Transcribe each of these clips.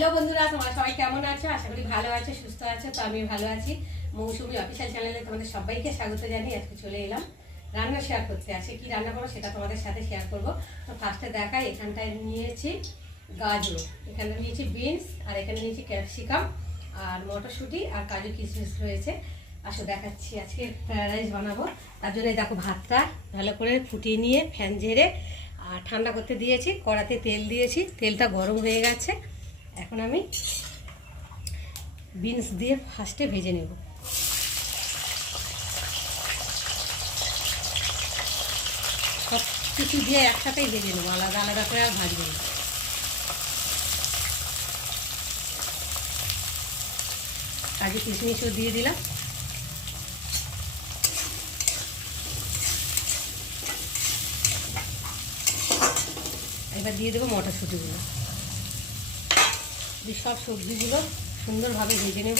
Hello বন্ধুরা, তোমরা সবাই কেমন আছো? আশা করি ভালো আছো, সুস্থ আছো। তো আমি ভালো আছি। মৌসুমী অফিসিয়াল চ্যানেলে তোমাদের সবাইকে স্বাগত জানিয়ে আজকে চলে এলাম রান্না শেয়ার করতে। আজকে কি রান্না করবো সেটা তোমাদের সাথে শেয়ার করব। তো ফার্স্টে দেখাই, এখানটায় নিয়েছি গাজর, এখানে নিয়েছি বিনস, আর এখানে নিয়েছি ক্যাপসিকাম আর মটরশুঁটি আর কাজু কিশমিশ রয়েছে। আসো দেখাচ্ছি আজকে ফ্রাইড রাইস বানাবো। তার জন্য দেখো ভাতটা ভালো করে ফুটিয়ে নিয়ে ফ্যান ঝেড়ে আর ঠান্ডা করতে দিয়েছি। কড়াতে তেল দিয়েছি, তেলটা গরম হয়ে গেছে। এখন আমি বিনস দিয়ে ফার্স্টে ভেজে নেব। সব কিছু দিয়ে একসাথেই ভেজে নেবো, আলাদা আলাদা করে আর ভাজবো না। কাজু কিশমিশও দিয়ে দিলাম। এবার দিয়ে দেবো মটরশুঁটিগুলো। সব সবজিগুলো সুন্দরভাবে ভেজে নেব।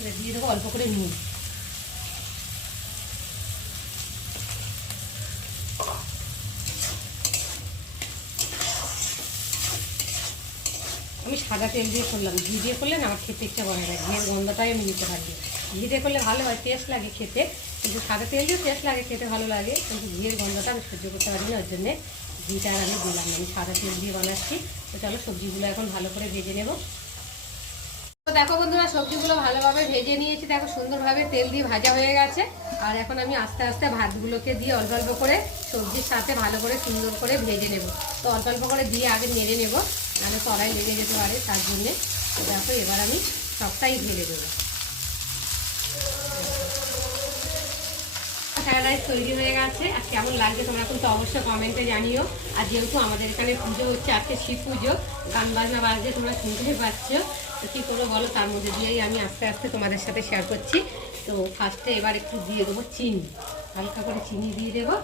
এবার দিয়ে দেবো অল্প করে নুন। আমি সাদা তেল দিয়ে করলাম, ঘি দিয়ে করলে না আমার খেতে ইচ্ছা করে না, ঘিয়ের গন্ধটাই আমি নিতে পারি। ঘি দিয়ে করলে ভালো হয়, টেস্ট লাগে খেতে, কিন্তু সাদা তেল দিয়েও টেস্ট লাগে, খেতে ভালো লাগে, কিন্তু ঘিয়ের গন্ধটা আমি সহ্য করতে পারি না। ওই জন্যে ঘিটা আর আমি দিলাম না, আমি সাদা তেল দিয়ে বানাচ্ছি। তো চলো সবজিগুলো এখন ভালো করে ভেজে নেব। তো দেখো বন্ধুরা, সবজিগুলো ভালোভাবে ভেজে নিয়েছি। দেখো সুন্দরভাবে তেল দিয়ে ভাজা হয়ে গেছে। আর এখন আমি আস্তে আস্তে ভাতগুলোকে দিয়ে অল্প অল্প করে সবজির সাথে ভালো করে সুন্দর করে ভেজে নেব। তো অল্প অল্প করে দিয়ে আগে নেড়ে নেব, নাহলে তলায় লেগে যেতে পারে, তার জন্যে। দেখো এবার আমি সবটাই ঢেলে দেবো। ফ্রাইড রাইস তৈরি হয়ে গেছে। আর কেমন লাগছে তোমরা কিন্তু অবশ্যই কমেন্টে জানিও। আর যেহেতু আমাদের এখানে পুজো হচ্ছে, আজকে শিব পুজো, গান বাজনা বাজছে, তোমরা শুনতেই পাচ্ছ। তো কী করবো বলো, তার মধ্যে দিয়েই আমি আস্তে আস্তে তোমাদের সাথে শেয়ার করছি। তো ফার্স্টে এবার একটু দিয়ে দেবো চিনি, হালকা করে চিনি দিয়ে দেবো।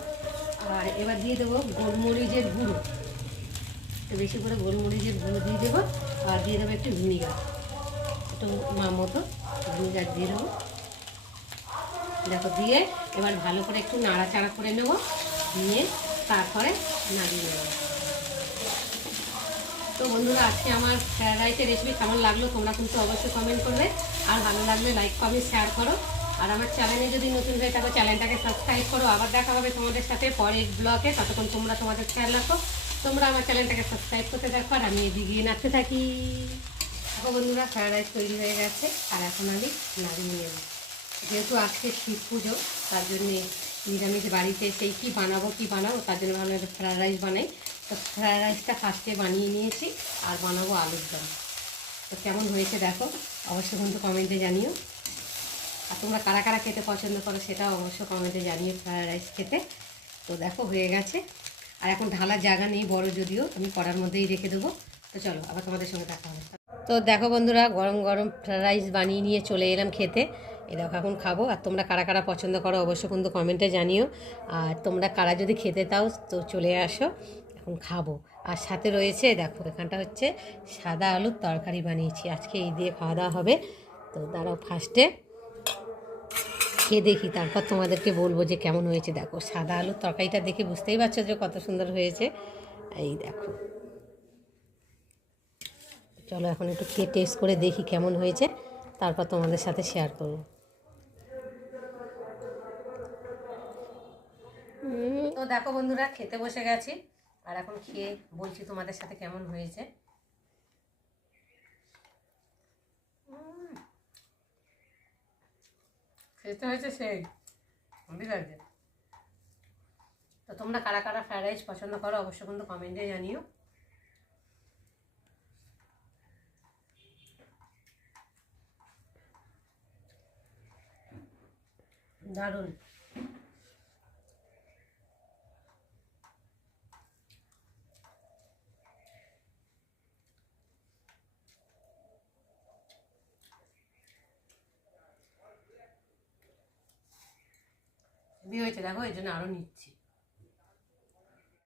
আর এবার দিয়ে দেবো গোলমরিচের গুঁড়ো, একটু বেশি করে গোলমরিচের গুঁড়ো দিয়ে দেবো। আর দিয়ে দেবো একটু ভিনিগার, একটু মতো ভিনিগার দিয়ে দেবো। দেখো দিয়ে এবার ভালো করে একটু নাড়াচাড়া করে নেব, নিয়ে তারপরে নাড়িয়ে নেব। তো বন্ধুরা, আজকে আমার ফ্রাইড রাইসের রেসিপি কেমন লাগলো তোমরা কিন্তু অবশ্যই কমেন্ট করবে। আর ভালো লাগলে লাইক কমেন্ট শেয়ার করো। আর আমার চ্যানেলে যদি নতুন হয়ে থাকো চ্যানেলটাকে সাবস্ক্রাইব করো। আবার দেখা হবে তোমাদের সাথে পরের ব্লগে। ততক্ষণ তোমরা তোমাদের খেয়াল রাখো। তোমরা আমার চ্যানেলটাকে সাবস্ক্রাইব করতে থাকো আর আমি এদিকে নাচতে থাকি। দেখো বন্ধুরা, ফ্রাইড রাইস তৈরি হয়ে গেছে। আর এখন আমি নাড়িয়ে নেব। যেহেতু আজকে শিব পুজো, তার জন্যে নিরামিষ বাড়িতে সেই কী বানাবো তার জন্য ভাবলাম একটা ফ্রায়েড রাইস বানাই। তো ফ্রায়েড রাইসটা ফার্স্টে বানিয়ে নিয়েছি, আর বানাবো আলুর দম। তো কেমন হয়েছে দেখো অবশ্যই কিন্তু কমেন্টে জানিও। আর তোমরা কারা কারা খেতে পছন্দ করো সেটাও অবশ্যই কমেন্টে জানিও ফ্রায়েড রাইস খেতে। তো দেখো হয়ে গেছে। আর এখন ঢালার জায়গা নেই বড়, যদিও আমি কড়ার মধ্যেই রেখে দেবো। তো চলো আবার তোমাদের সঙ্গে দেখা হবে। তো দেখো বন্ধুরা, গরম গরম ফ্রায়েড রাইস বানিয়ে নিয়ে চলে এলাম খেতে। এই দেখো এখন খাবো। আর তোমরা কারা কারা পছন্দ করো অবশ্যই কিন্তু কমেন্টে জানিও। আর তোমরা কারা যদি খেতে তাও তো চলে আসো, এখন খাবো। আর সাথে রয়েছে দেখো, এখানটা হচ্ছে সাদা আলুর তরকারি বানিয়েছি আজকে, এই দিয়ে খাওয়া দাওয়া হবে। তো দাঁড়াও ফার্স্টে খেয়ে দেখি, তারপর তোমাদেরকে বলবো যে কেমন হয়েছে। দেখো সাদা আলুর তরকারিটা দেখে বুঝতেই পারছো যে কত সুন্দর হয়েছে। এই দেখো, চলো এখন একটু খেয়ে টেস্ট করে দেখি কেমন হয়েছে, তারপর তোমাদের সাথে শেয়ার করব। তো দেখো বন্ধুরা, খেতে বসে গেছি। আর এখন খেয়ে বলছি তোমাদের সাথে কেমন হয়েছে। খেতে হয়েছে সেই ঠিক আছে। তো তোমরা কারা কারা ফ্রাইড রাইস পছন্দ করো অবশ্যই কিন্তু কমেন্টে জানিও। দারুণ। বিয়ে হয়েছে দেখো, এই জন্য আরও নিচ্ছি।